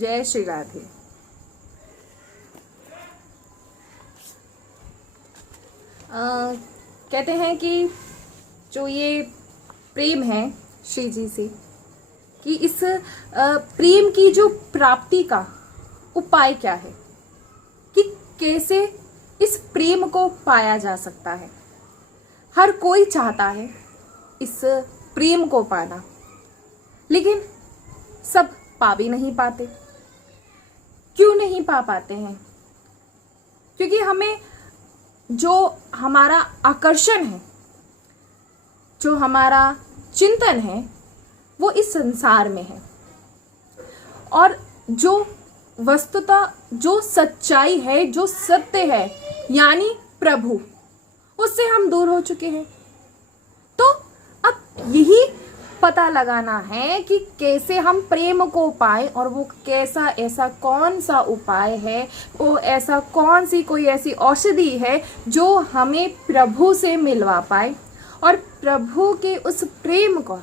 जय श्री राधे। कहते हैं कि जो ये प्रेम है श्री जी से, कि इस प्रेम की जो प्राप्ति का उपाय क्या है, कि कैसे इस प्रेम को पाया जा सकता है। हर कोई चाहता है इस प्रेम को पाना, लेकिन सब पा भी नहीं पाते। क्यों नहीं पा पाते हैं? क्योंकि हमें जो हमारा आकर्षण है, जो हमारा चिंतन है, वो इस संसार में है, और जो वस्तुतः जो सच्चाई है, जो सत्य है, यानी प्रभु, उससे हम दूर हो चुके हैं। तो अब यही पता लगाना है कि कैसे हम प्रेम को पाए, और वो कैसा, ऐसा कौन सा उपाय है, वो ऐसा कौन सी कोई ऐसी औषधि है जो हमें प्रभु से मिलवा पाए, और प्रभु के उस प्रेम को,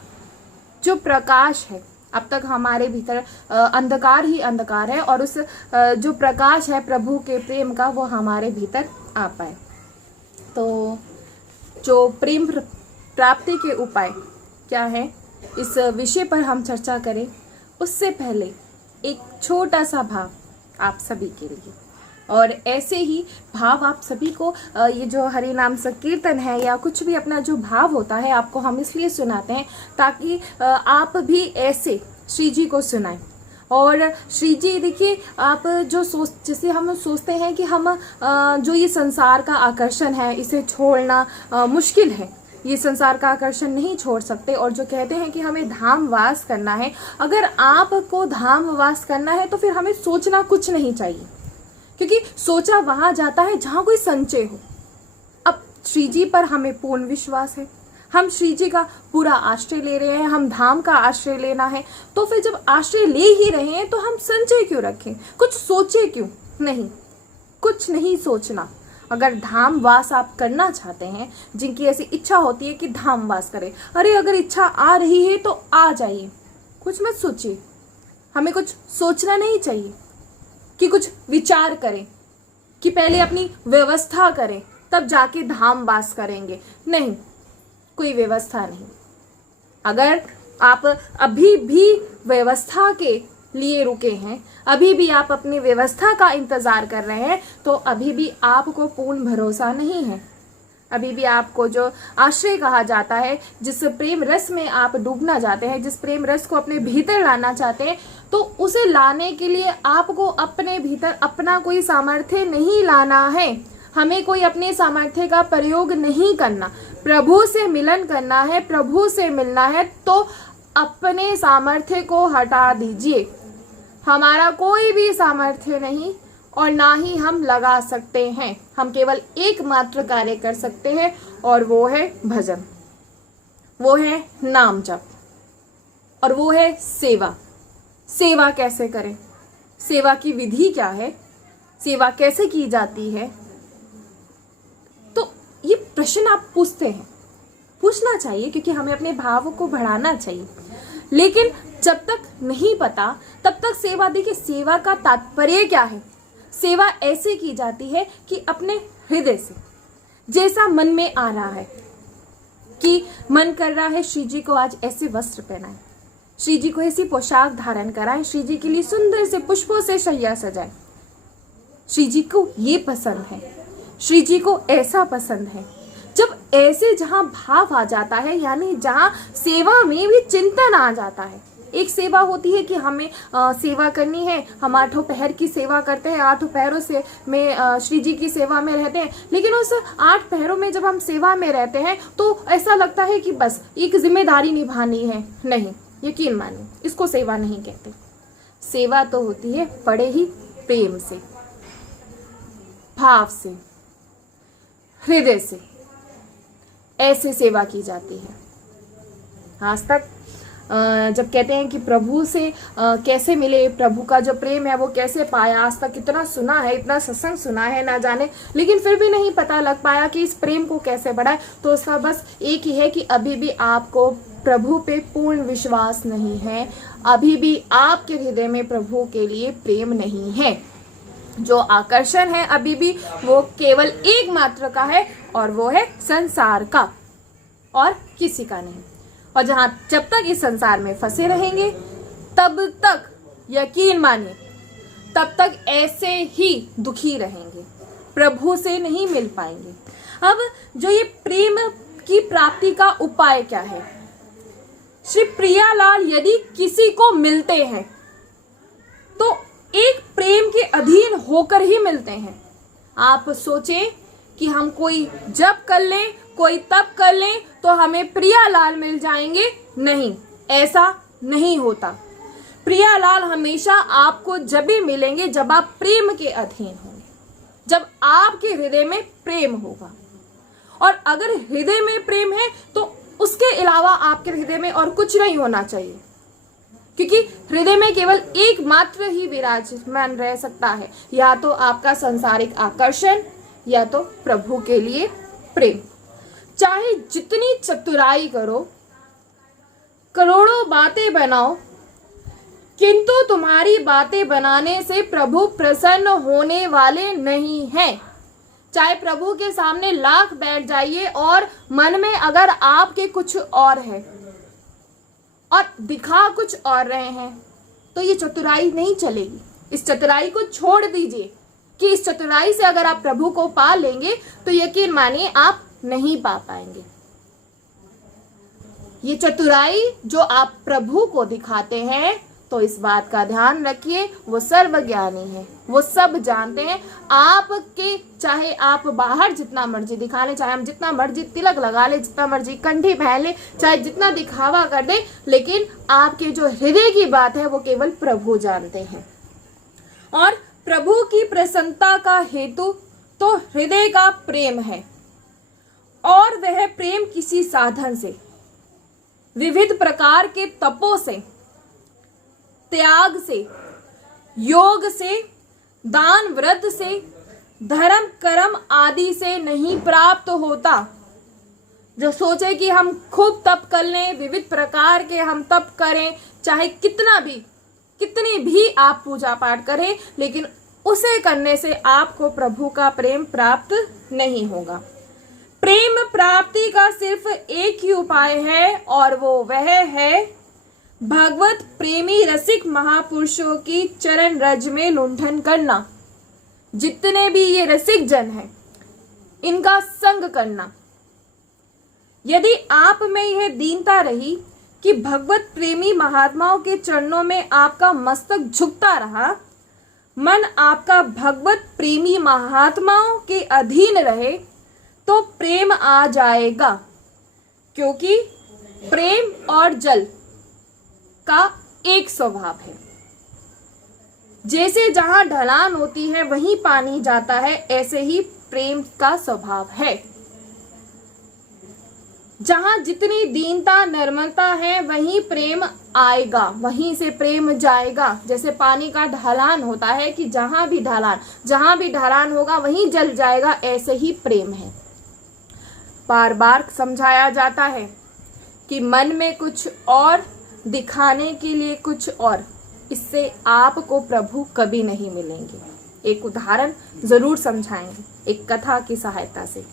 जो प्रकाश है, अब तक हमारे भीतर अंधकार ही अंधकार है, और उस जो प्रकाश है प्रभु के प्रेम का, वो हमारे भीतर आ पाए। तो जो प्रेम प्राप्ति के उपाय क्या है, इस विषय पर हम चर्चा करें उससे पहले एक छोटा सा भाव आप सभी के लिए, और ऐसे ही भाव आप सभी को ये जो हरि नाम संकीर्तन है या कुछ भी अपना जो भाव होता है, आपको हम इसलिए सुनाते हैं ताकि आप भी ऐसे श्री जी को सुनाएं। और श्री जी, देखिए, आप जो जैसे हम सोचते हैं कि हम जो ये संसार का आकर्षण है, इसे छोड़ना मुश्किल है, ये संसार का आकर्षण नहीं छोड़ सकते, और जो कहते हैं कि हमें धाम वास करना है, अगर आपको धाम वास करना है तो फिर हमें सोचना कुछ नहीं चाहिए, क्योंकि सोचा वहां जाता है जहां कोई संचय हो। अब श्री जी पर हमें पूर्ण विश्वास है, हम श्री जी का पूरा आश्रय ले रहे हैं, हम धाम का आश्रय लेना है, तो फिर जब आश्रय ले ही रहे हैं तो हम संचय क्यों रखें, कुछ सोचे क्यों नहीं, कुछ नहीं सोचना। अगर धाम वास आप करना चाहते हैं, जिनकी ऐसी इच्छा होती है कि धाम वास करें, अरे अगर इच्छा आ रही है तो आ जाइए, कुछ मत सोचिए। हमें कुछ सोचना नहीं चाहिए कि कुछ विचार करें, कि पहले अपनी व्यवस्था करें तब जाके धाम वास करेंगे, नहीं, कोई व्यवस्था नहीं। अगर आप अभी भी व्यवस्था के लिए रुके हैं, अभी भी आप अपनी व्यवस्था का इंतजार कर रहे हैं, तो अभी भी आपको पूर्ण भरोसा नहीं है। अभी भी आपको जो आश्रय कहा जाता है, जिस प्रेम रस में आप डूबना चाहते हैं, जिस प्रेम रस को अपने भीतर लाना चाहते हैं, तो उसे लाने के लिए आपको अपने भीतर अपना कोई सामर्थ्य नहीं लाना है। हमें कोई अपने सामर्थ्य का प्रयोग नहीं करना, प्रभु से मिलन करना है, प्रभु से मिलना है, तो अपने सामर्थ्य को हटा दीजिए। हमारा कोई भी सामर्थ्य नहीं, और ना ही हम लगा सकते हैं। हम केवल एकमात्र कार्य कर सकते हैं, और वो है भजन, वो है नाम जप, और वो है सेवा। सेवा कैसे करें, सेवा की विधि क्या है, सेवा कैसे की जाती है, तो ये प्रश्न आप पूछते हैं, पूछना चाहिए, क्योंकि हमें अपने भाव को बढ़ाना चाहिए। लेकिन जब तक नहीं पता तब तक सेवा, देखिए, सेवा का तात्पर्य क्या है। सेवा ऐसे की जाती है कि अपने हृदय से, जैसा मन में आ रहा है, कि मन कर रहा है श्री जी को आज ऐसे वस्त्र पहनाएं, श्री जी को ऐसी पोशाक धारण कराएं, श्री जी के लिए सुंदर से पुष्पों से शैया सजाएं, श्री जी को ये पसंद है, श्री जी को ऐसा पसंद है। जब ऐसे जहां भाव आ जाता है, यानी जहां सेवा में भी चिंतन आ जाता है। एक सेवा होती है कि हमें सेवा करनी है, हम 8 पहर की सेवा करते हैं, 8 पहरों से में श्री जी की सेवा में रहते हैं, लेकिन उस 8 पहरों में जब हम सेवा में रहते हैं तो ऐसा लगता है कि बस एक जिम्मेदारी निभानी है। नहीं, यकीन मानिए, इसको सेवा नहीं कहते। सेवा तो होती है बड़े ही प्रेम से, भाव से, हृदय से, ऐसे सेवा की जाती है। आज तक जब कहते हैं कि प्रभु से कैसे मिले, प्रभु का जो प्रेम है वो कैसे पाया, आज तक इतना सुना है, इतना सत्संग सुना है ना जाने, लेकिन फिर भी नहीं पता लग पाया कि इस प्रेम को कैसे बढ़ाए। तो उसका बस एक ही है कि अभी भी आपको प्रभु पे पूर्ण विश्वास नहीं है, अभी भी आपके हृदय में प्रभु के लिए प्रेम नहीं है। जो आकर्षण है अभी भी वो केवल एक मात्र का है, और वो है संसार का, और किसी का नहीं। और जब तक इस संसार में फंसे रहेंगे, तब तक यकीन मानिए, तब तक ऐसे ही दुखी रहेंगे, प्रभु से नहीं मिल पाएंगे। अब जो ये प्रेम की प्राप्ति का उपाय क्या है? श्री प्रियालाल यदि किसी को मिलते हैं तो एक प्रेम के अधीन होकर ही मिलते हैं। आप सोचें कि हम कोई जप कर लें, कोई तप कर लें तो हमें प्रियालाल मिल जाएंगे, नहीं, ऐसा नहीं होता। प्रियालाल हमेशा आपको जब भी मिलेंगे जब आप प्रेम के अधीन होंगे, जब आपके हृदय में प्रेम होगा। और अगर हृदय में प्रेम है तो उसके अलावा आपके हृदय में और कुछ नहीं होना चाहिए, क्योंकि हृदय में केवल एकमात्र ही विराजमान रह सकता है, या तो आपका सांसारिक आकर्षण या तो प्रभु के लिए प्रेम। चाहे जितनी चतुराई करो, करोड़ों बातें बनाओ, किंतु तुम्हारी बातें बनाने से प्रभु प्रसन्न होने वाले नहीं हैं। चाहे प्रभु के सामने लाख बैठ जाइए और मन में अगर आपके कुछ और है और दिखा कुछ और रहे हैं, तो ये चतुराई नहीं चलेगी। इस चतुराई को छोड़ दीजिए कि इस चतुराई से अगर आप प्रभु को पा लेंगे तो यकीन मानिए आप नहीं पा पाएंगे। ये चतुराई जो आप प्रभु को दिखाते हैं, तो इस बात का ध्यान रखिए, वो सर्वज्ञानी है, वो सब जानते हैं। आपके चाहे आप बाहर जितना मर्जी दिखा लें, चाहे हम जितना मर्जी तिलक लगा ले, जितना मर्जी कंठी पहन ले, चाहे जितना दिखावा कर दे, लेकिन आपके जो हृदय की बात है वो केवल प्रभु जानते हैं। और प्रभु की प्रसन्नता का हेतु तो हृदय का प्रेम है, और वह प्रेम किसी साधन से, विविध प्रकार के तपों से, त्याग से, योग से, दान व्रत से, धर्म कर्म आदि से नहीं प्राप्त होता। जो सोचे कि हम खूब तप कर लें, विविध प्रकार के हम तप करें, चाहे कितनी भी आप पूजा पाठ करें, लेकिन उसे करने से आपको प्रभु का प्रेम प्राप्त नहीं होगा। प्रेम प्राप्ति का सिर्फ एक ही उपाय है, और वह है भगवत प्रेमी रसिक महापुरुषों की चरण रज में लुंठन करना। जितने भी ये रसिक जन हैं, इनका संग करना। यदि आप में यह दीनता रही कि भगवत प्रेमी महात्माओं के चरणों में आपका मस्तक झुकता रहा, मन आपका भगवत प्रेमी महात्माओं के अधीन रहे, तो प्रेम आ जाएगा। क्योंकि प्रेम और जल का एक स्वभाव है। जैसे जहां ढलान होती है वहीं पानी जाता है, ऐसे ही प्रेम का स्वभाव है। जहां जितनी दीनता निर्मलता है वहीं प्रेम आएगा, वहीं से प्रेम जाएगा। जैसे पानी का ढलान होता है कि जहां भी ढलान होगा वहीं जल जाएगा, ऐसे ही प्रेम है। बार बार समझाया जाता है कि मन में कुछ और, दिखाने के लिए कुछ और, इससे आपको प्रभु कभी नहीं मिलेंगे। एक उदाहरण जरूर समझाएंगे एक कथा की सहायता से।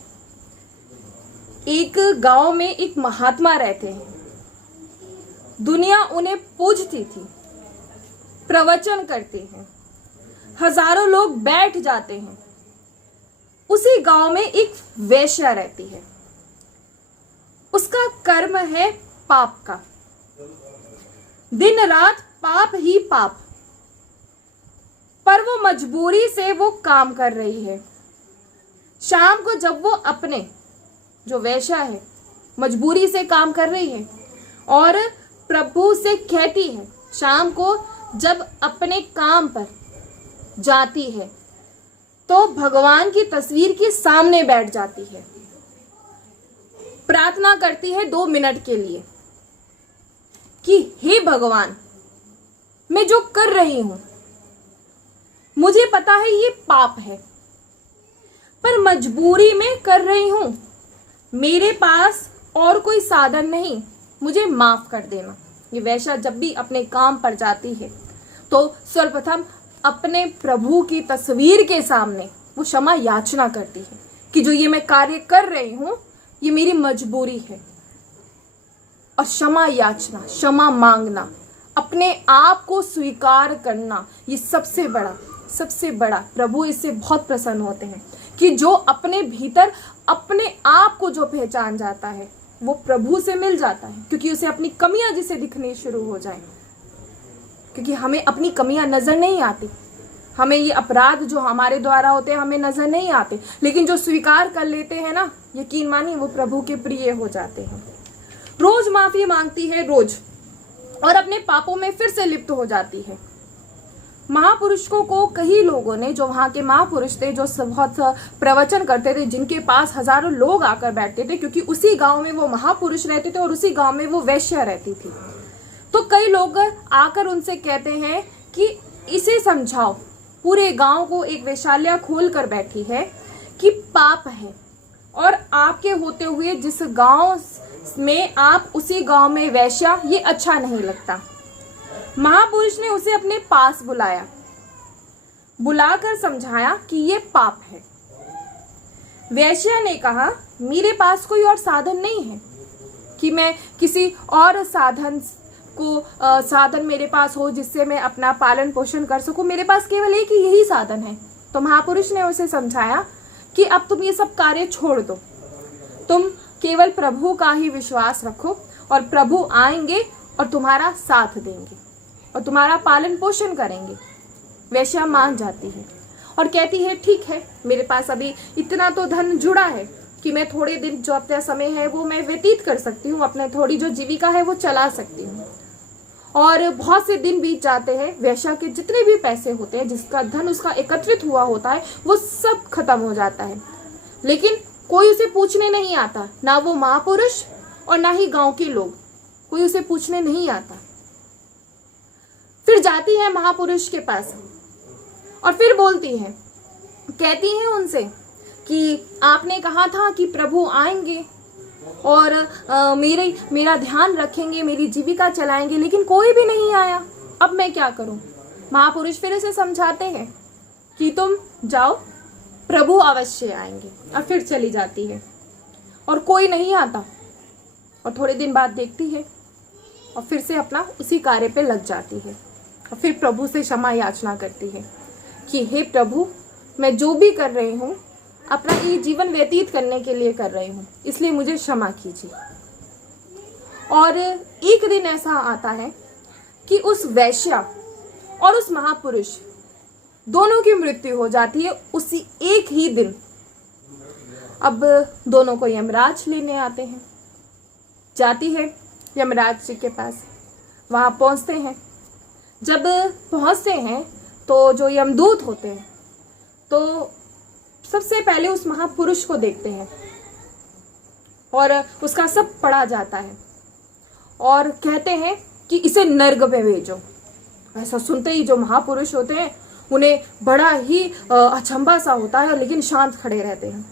एक गांव में एक महात्मा रहते हैं। दुनिया उन्हें पूजती थी, प्रवचन करते हैं, हजारों लोग बैठ जाते हैं। उसी गांव में एक वेश्या रहती है। उसका कर्म है पाप का, दिन रात पाप ही पाप, पर वो मजबूरी से वो काम कर रही है। शाम को जब वो अपने, जो वेश्या है, मजबूरी से काम कर रही है और प्रभु से कहती है, शाम को जब अपने काम पर जाती है तो भगवान की तस्वीर के सामने बैठ जाती है, प्रार्थना करती है 2 मिनट के लिए कि हे भगवान, मैं जो कर रही हूं मुझे पता है ये पाप है, पर मजबूरी में कर रही हूं, मेरे पास और कोई साधन नहीं, मुझे माफ कर देना। ये वैश्या जब भी अपने काम पर जाती है तो सर्वप्रथम अपने प्रभु की तस्वीर के सामने वो क्षमा याचना करती है कि जो ये मैं कार्य कर रही हूं ये मेरी मजबूरी है। और क्षमा याचना, क्षमा मांगना, अपने आप को स्वीकार करना, ये सबसे बड़ा प्रभु इससे बहुत प्रसन्न होते हैं कि जो अपने भीतर अपने आप को जो पहचान जाता है वो प्रभु से मिल जाता है, क्योंकि उसे अपनी कमियां जिसे दिखनी शुरू हो जाए। क्योंकि हमें अपनी कमियां नजर नहीं आती, हमें ये अपराध जो हमारे द्वारा होते हैं हमें नजर नहीं आते, लेकिन जो स्वीकार कर लेते हैं ना, यकीन मानिए वो प्रभु के प्रिय हो जाते हैं। रोज माफी मांगती है, रोज, और अपने पापों में फिर से लिप्त हो जाती है। महापुरुषों को कई लोगों ने, जो वहां के महापुरुष थे, जो बहुत प्रवचन करते थे, जिनके पास हजारों लोग आकर बैठते थे, क्योंकि उसी गांव में वो महापुरुष रहते थे और उसी गांव में वो वैश्या रहती थी, तो कई लोग आकर उनसे कहते हैं कि इसे समझाओ, पूरे गांव को एक वेश्यालय खोल कर बैठी है कि पाप है, और आपके होते हुए जिस गांव में आप उसी गांव में वैश्या, ये अच्छा नहीं लगता। महापुरुष ने उसे अपने पास बुलाया, बुलाकर समझाया कि ये पाप है। वैश्या ने कहा, मेरे पास कोई और साधन नहीं है कि मैं किसी और साधन मेरे पास हो जिससे मैं अपना पालन पोषण कर सकूं, मेरे पास केवल एक ही यही साधन है। तो महापुरुष ने उसे समझाया कि अब तुम ये सब कार्य छोड़ दो, तुम केवल प्रभु का ही विश्वास रखो और प्रभु आएंगे और तुम्हारा साथ देंगे और तुम्हारा पालन पोषण करेंगे। वैश्या मान जाती है और कहती है, ठीक है, मेरे पास अभी इतना तो धन जुड़ा है कि मैं थोड़े दिन जो अपना समय है वो मैं व्यतीत कर सकती हूँ, अपने थोड़ी जो जीविका है वो चला सकती हूँ। और बहुत से दिन बीत जाते हैं, वैश्या के जितने भी पैसे होते हैं, जिसका धन उसका एकत्रित हुआ होता है, वो सब खत्म हो जाता है, लेकिन कोई उसे पूछने नहीं आता, ना वो महापुरुष और ना ही गांव के लोग, कोई उसे पूछने नहीं आता। फिर जाती है महापुरुष के पास और फिर बोलती है, कहती है उनसे कि आपने कहा था कि प्रभु आएंगे और मेरा ध्यान रखेंगे, मेरी जीविका चलाएंगे, लेकिन कोई भी नहीं आया, अब मैं क्या करूं। महापुरुष फिर उसे समझाते हैं कि तुम जाओ, प्रभु अवश्य आएंगे, और फिर चली जाती है और कोई नहीं आता। और थोड़े दिन बाद देखती है और फिर से अपना उसी कार्य पे लग जाती है और फिर प्रभु से क्षमा याचना करती है कि हे प्रभु, मैं जो भी कर रही हूँ अपना ये जीवन व्यतीत करने के लिए कर रही हूँ, इसलिए मुझे क्षमा कीजिए। और एक दिन ऐसा आता है कि उस वैश्या और उस महापुरुष दोनों की मृत्यु हो जाती है उसी एक ही दिन। अब दोनों को यमराज लेने आते हैं, जाती है यमराज जी के पास, वहां पहुंचते हैं। जब पहुंचते हैं तो जो यमदूत होते हैं तो सबसे पहले उस महापुरुष को देखते हैं और उसका सब पढ़ा जाता है और कहते हैं कि इसे नर्क में भेजो। ऐसा सुनते ही जो महापुरुष होते हैं उन्हें बड़ा ही अचंभा सा होता है, लेकिन शांत खड़े रहते हैं।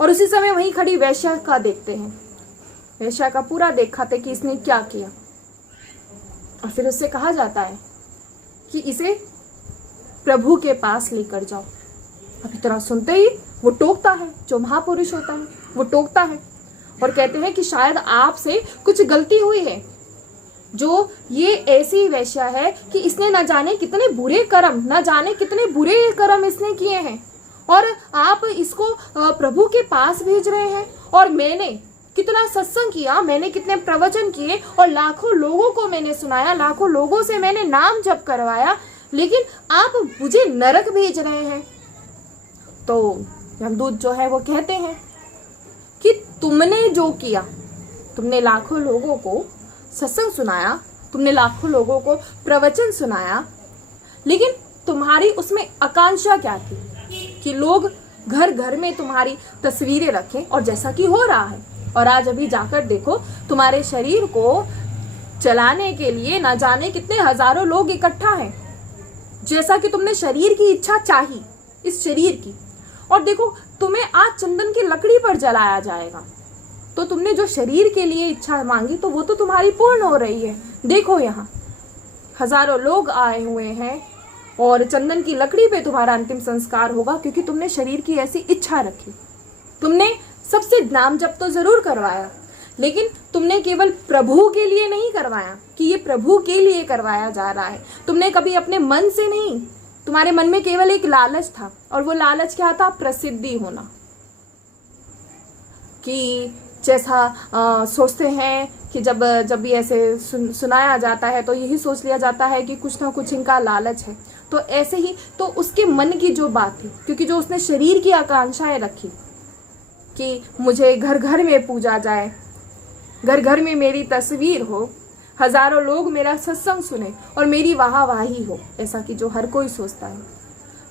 और उसी समय वहीं खड़ी वैश्या का देखते हैं, वैश्या का पूरा दिखाते कि इसने क्या किया। और फिर उससे कहा जाता है कि इसे प्रभु के पास लेकर जाओ। अब इतना सुनते ही वो टोकता है, जो महापुरुष होता है वो टोकता है और कहते हैं कि शायद आपसे कुछ गलती हुई है, जो ये ऐसी वैश्या है कि इसने न जाने कितने बुरे कर्म इसने किए हैं और आप इसको प्रभु के पास भेज रहे हैं। और मैंने कितना सत्संग किया, मैंने कितने प्रवचन किए और लाखों लोगों को मैंने सुनाया, लाखों लोगों से मैंने नाम जप करवाया, लेकिन आप मुझे नरक भेज रहे हैं। तो यमदूत जो है वो कहते हैं कि तुमने जो किया, तुमने लाखों लोगों को सत्संग सुनाया, तुमने लाखों लोगों को प्रवचन सुनाया, लेकिन तुम्हारी उसमें आकांक्षा क्या थी कि लोग घर घर में तुम्हारी तस्वीरें रखें, और जैसा कि हो रहा है। और आज अभी जाकर देखो, तुम्हारे शरीर को चलाने के लिए ना जाने कितने हजारों लोग इकट्ठा हैं, जैसा कि तुमने शरीर की इच्छा चाही, इस शरीर की। और देखो, तुम्हें आज चंदन की लकड़ी पर जलाया जाएगा, तो तुमने जो शरीर के लिए इच्छा मांगी तो वो तो तुम्हारी पूर्ण हो रही है। देखो यहाँ हजारों लोग आए हुए हैं और चंदन की लकड़ी पे तुम्हारा अंतिम संस्कार होगा, क्योंकि तुमने शरीर की ऐसी इच्छा रखी। तुमने सबसे नाम जप तो जरूर करवाया, लेकिन तुमने केवल प्रभु के लिए नहीं करवाया कि ये प्रभु के लिए करवाया जा रहा है। तुमने कभी अपने मन से नहीं, तुम्हारे मन में केवल एक लालच था, और वो लालच क्या था? प्रसिद्धि होना। कि जैसा सोचते हैं कि जब भी ऐसे सुनाया जाता है तो यही सोच लिया जाता है कि कुछ ना कुछ इनका लालच है। तो ऐसे ही तो उसके मन की जो बात थी, क्योंकि जो उसने शरीर की आकांक्षाएं रखी कि मुझे घर घर में पूजा जाए, घर घर में मेरी तस्वीर हो, हजारों लोग मेरा सत्संग सुने और मेरी वाहवाही हो, ऐसा कि जो हर कोई सोचता है,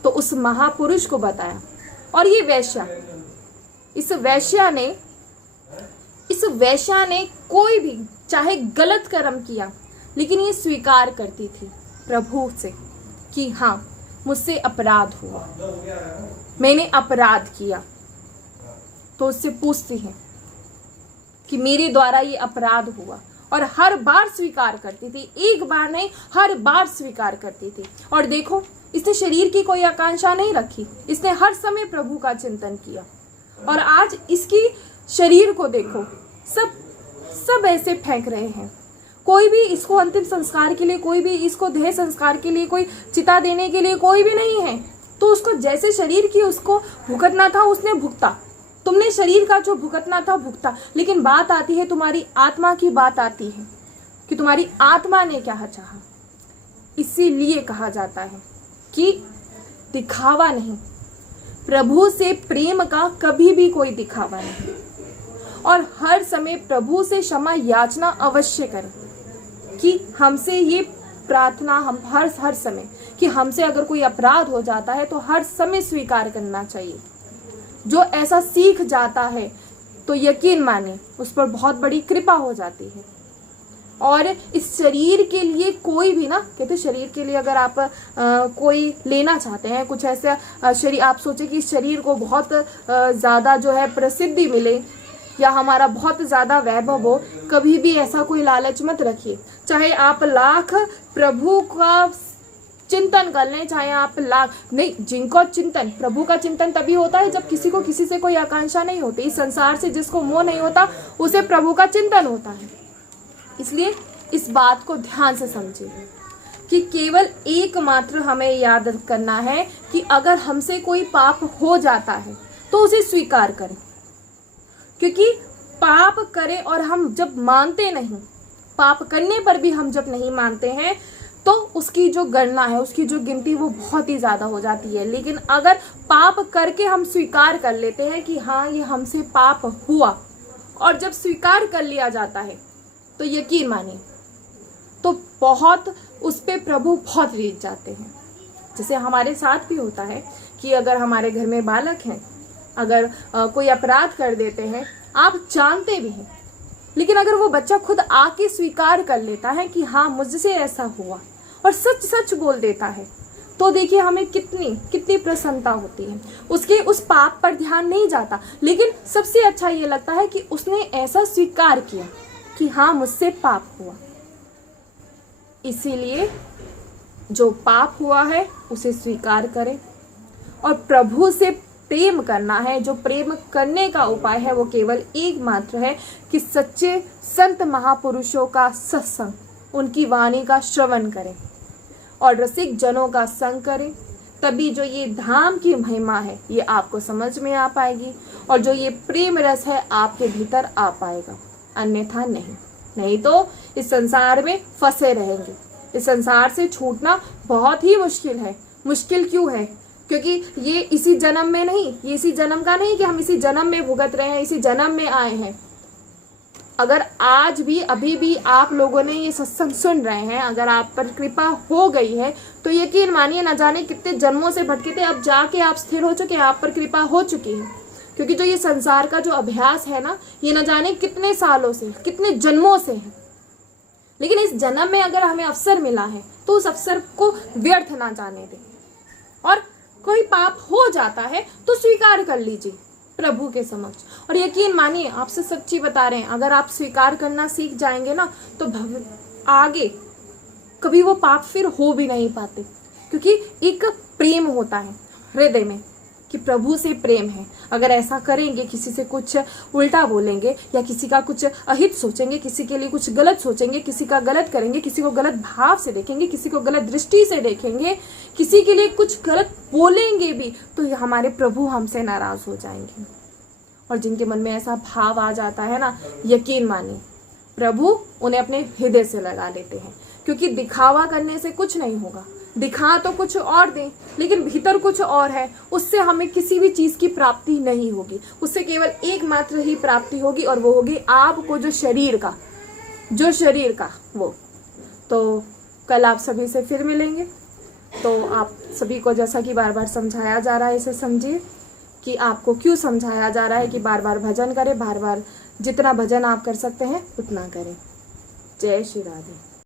तो उस महापुरुष को बताया। और ये वैश्या, इस वैश्या ने कोई भी चाहे गलत कर्म किया, लेकिन ये स्वीकार करती थी प्रभु से कि हाँ मुझसे अपराध हुआ, मैंने अपराध किया। तो उससे पूछती है कि मेरे द्वारा ये अपराध हुआ, और हर बार स्वीकार करती थी, एक बार नहीं हर बार स्वीकार करती थी। और देखो इसने शरीर की कोई आकांक्षा नहीं रखी, इसने हर समय प्रभु का चिंतन किया। और आज इसकी शरीर को देखो, सब ऐसे फेंक रहे हैं। कोई भी इसको अंतिम संस्कार के लिए, कोई भी इसको देह संस्कार के लिए, कोई चिता देने के लिए कोई भी नहीं है। तो उसको जैसे शरीर की उसको भुगतना था उसने भुगता, तुमने शरीर का जो भुगतना था भुगता। लेकिन बात आती है तुम्हारी आत्मा की, बात आती है कि तुम्हारी आत्मा ने क्या चाहा। इसीलिए कहा जाता है कि दिखावा नहीं, प्रभु से प्रेम का कभी भी कोई दिखावा नहीं। और हर समय प्रभु से क्षमा याचना अवश्य करें कि हमसे ये प्रार्थना, हम हर समय कि हमसे अगर कोई अपराध हो जाता है तो हर समय स्वीकार करना चाहिए। जो ऐसा सीख जाता है तो यकीन माने उस पर बहुत बड़ी कृपा हो जाती है। और इस शरीर के लिए कोई भी ना, कहते शरीर के लिए अगर आप कोई लेना चाहते हैं, कुछ ऐसा शरीर, आप सोचे कि इस शरीर को बहुत ज़्यादा जो है प्रसिद्धि मिले या हमारा बहुत ज़्यादा वैभव हो, कभी भी ऐसा कोई लालच मत रखिए। चाहे आप लाख प्रभु का चिंतन कर लें, चाहे आप लाख नहीं, जिनको चिंतन, प्रभु का चिंतन तभी होता है जब किसी को किसी से कोई आकांक्षा नहीं होती। इस संसार से जिसको मोह नहीं होता उसे प्रभु का चिंतन होता है। इसलिए इस बात को ध्यान से समझिए कि केवल एकमात्र हमें याद करना है कि अगर हमसे कोई पाप हो जाता है तो उसे स्वीकार करें। क्योंकि पाप करें और हम जब मानते नहीं, पाप करने पर भी हम जब नहीं मानते हैं तो उसकी जो गणना है, उसकी जो गिनती वो बहुत ही ज़्यादा हो जाती है। लेकिन अगर पाप करके हम स्वीकार कर लेते हैं कि हाँ ये हमसे पाप हुआ, और जब स्वीकार कर लिया जाता है तो यकीन मानिए तो बहुत उस पे प्रभु बहुत रीझ जाते हैं। जैसे हमारे साथ भी होता है कि अगर हमारे घर में बालक हैं, अगर कोई अपराध कर देते हैं, आप जानते भी हैं, लेकिन अगर वो बच्चा खुद आके स्वीकार कर लेता है कि हाँ मुझसे ऐसा हुआ और सच सच बोल देता है, तो देखिए हमें कितनी प्रसन्नता होती है। उसके उस पाप पर ध्यान नहीं जाता, लेकिन सबसे अच्छा ये लगता है कि उसने ऐसा स्वीकार किया कि हाँ मुझसे पाप हुआ। इसीलिए जो पाप हुआ है उसे स्वीकार करें और प्रभु से प्रेम करना है। जो प्रेम करने का उपाय है वो केवल एकमात्र है कि सच्चे संत महापुरुषों का सत्संग, उनकी वाणी का श्रवण करें और रसिक जनों का संग करें। तभी जो ये धाम की महिमा है ये आपको समझ में आ पाएगी और जो ये प्रेम रस है आपके भीतर आ पाएगा, अन्यथा नहीं तो इस संसार में फंसे रहेंगे। इस संसार से छूटना बहुत ही मुश्किल है। मुश्किल क्यों है? क्योंकि ये इसी जन्म में नहीं, ये इसी जन्म का नहीं कि हम इसी जन्म में भुगत रहे हैं, इसी जन्म में आए हैं। अगर आज भी अभी भी आप लोगों ने ये सत्संग सुन रहे हैं, अगर आप पर कृपा हो गई है तो यकीन मानिए न जाने कितने जन्मों से भटके थे, अब जाके आप स्थिर हो चुके हैं, आप पर कृपा हो चुकी है। क्योंकि जो ये संसार का जो अभ्यास है ना, ये न जाने कितने सालों से, कितने जन्मों से है। लेकिन इस जन्म में अगर हमें अवसर मिला है तो उस अवसर को व्यर्थ ना जाने दें। और कोई पाप हो जाता है तो स्वीकार कर लीजिए प्रभु के समक्ष। और यकीन मानिए, आपसे सच्ची बता रहे हैं, अगर आप स्वीकार करना सीख जाएंगे ना, तो आगे कभी वो पाप फिर हो भी नहीं पाते। क्योंकि एक प्रेम होता है हृदय में कि प्रभु से प्रेम है। अगर ऐसा करेंगे, किसी से कुछ उल्टा बोलेंगे या किसी का कुछ अहित सोचेंगे, किसी के लिए कुछ गलत सोचेंगे, किसी का गलत करेंगे, किसी को गलत भाव से देखेंगे, किसी को गलत दृष्टि से देखेंगे, किसी के लिए कुछ गलत बोलेंगे भी, तो हमारे प्रभु हमसे नाराज हो जाएंगे। और जिनके मन में ऐसा भाव आ जाता है ना, यकीन मानिए प्रभु उन्हें अपने हृदय से लगा लेते हैं। क्योंकि दिखावा करने से कुछ नहीं होगा, दिखा तो कुछ और दें लेकिन भीतर कुछ और है, उससे हमें किसी भी चीज की प्राप्ति नहीं होगी। उससे केवल एकमात्र ही प्राप्ति होगी, और वो होगी आपको जो शरीर का वो। तो कल आप सभी से फिर मिलेंगे। तो आप सभी को जैसा कि बार बार समझाया जा रहा है, इसे समझिए कि आपको क्यों समझाया जा रहा है कि बार बार भजन करें, बार बार जितना भजन आप कर सकते हैं उतना करें। जय श्री राधे।